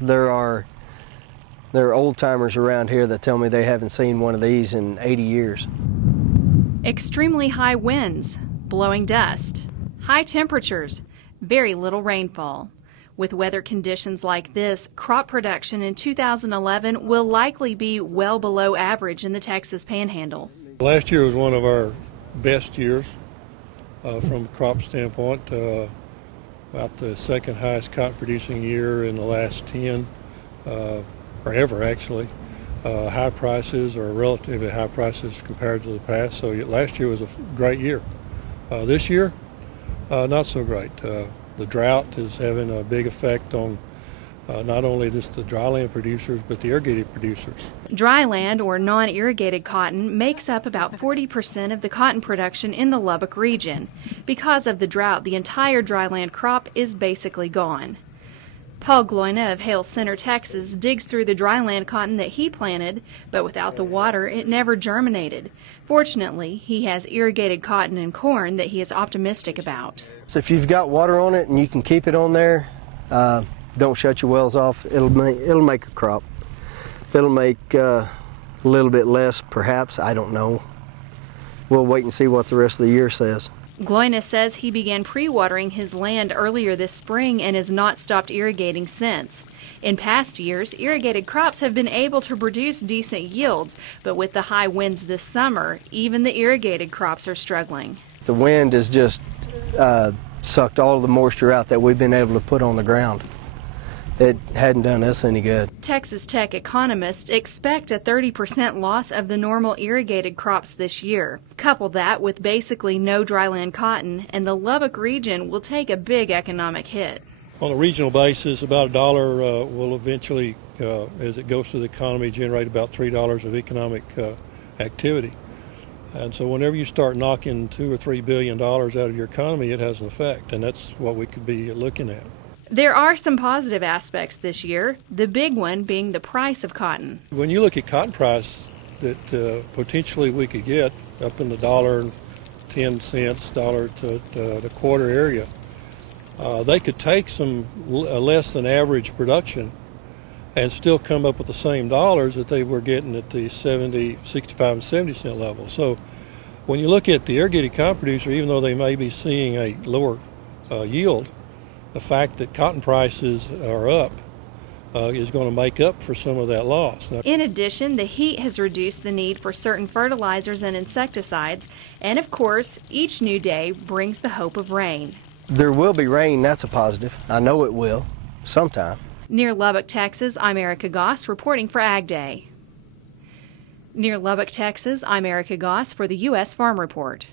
There are old timers around here that tell me they haven't seen one of these in 80 years. Extremely high winds, blowing dust, high temperatures, very little rainfall. With weather conditions like this, crop production in 2011 will likely be well below average in the Texas Panhandle. Last year was one of our best years from a crop standpoint. About the second highest cotton producing year in the last 10, or ever actually. High prices, or relatively high prices compared to the past. So last year was a great year. This year, not so great. The drought is having a big effect on not only just the dryland producers, but the irrigated producers. Dryland, or non-irrigated cotton, makes up about 40% of the cotton production in the Lubbock region. Because of the drought, the entire dryland crop is basically gone. Paul Gloina of Hale Center, Texas, digs through the dryland cotton that he planted, but without the water, it never germinated. Fortunately, he has irrigated cotton and corn that he is optimistic about. So if you've got water on it and you can keep it on there, don't shut your wells off. It'll make a crop. It'll make a little bit less, perhaps. I don't know. We'll wait and see what the rest of the year says. Gloina says he began pre-watering his land earlier this spring and has not stopped irrigating since. In past years, irrigated crops have been able to produce decent yields, but with the high winds this summer, even the irrigated crops are struggling. The wind has just sucked all of the moisture out that we've been able to put on the ground. It hadn't done us any good. Texas Tech economists expect a 30% loss of the normal irrigated crops this year. Couple that with basically no dryland cotton, and the Lubbock region will take a big economic hit. On a regional basis, about $1 will eventually, as it goes through the economy, generate about $3 of economic activity. And so whenever you start knocking $2 or $3 billion out of your economy, it has an effect, and that's what we could be looking at. There are some positive aspects this year, the big one being the price of cotton. When you look at cotton price that potentially we could get up in the $1.10, $1 to a quarter area, they could take some less than average production and still come up with the same dollars that they were getting at the 65 and 70 cent level. So when you look at the irrigated cotton producer, even though they may be seeing a lower yield, the fact that cotton prices are up is going to make up for some of that loss. In addition, the heat has reduced the need for certain fertilizers and insecticides, and of course, each new day brings the hope of rain. There will be rain, that's a positive. I know it will, sometime. Near Lubbock, Texas, I'm Erica Goss reporting for Ag Day. Near Lubbock, Texas, I'm Erica Goss for the U.S. Farm Report.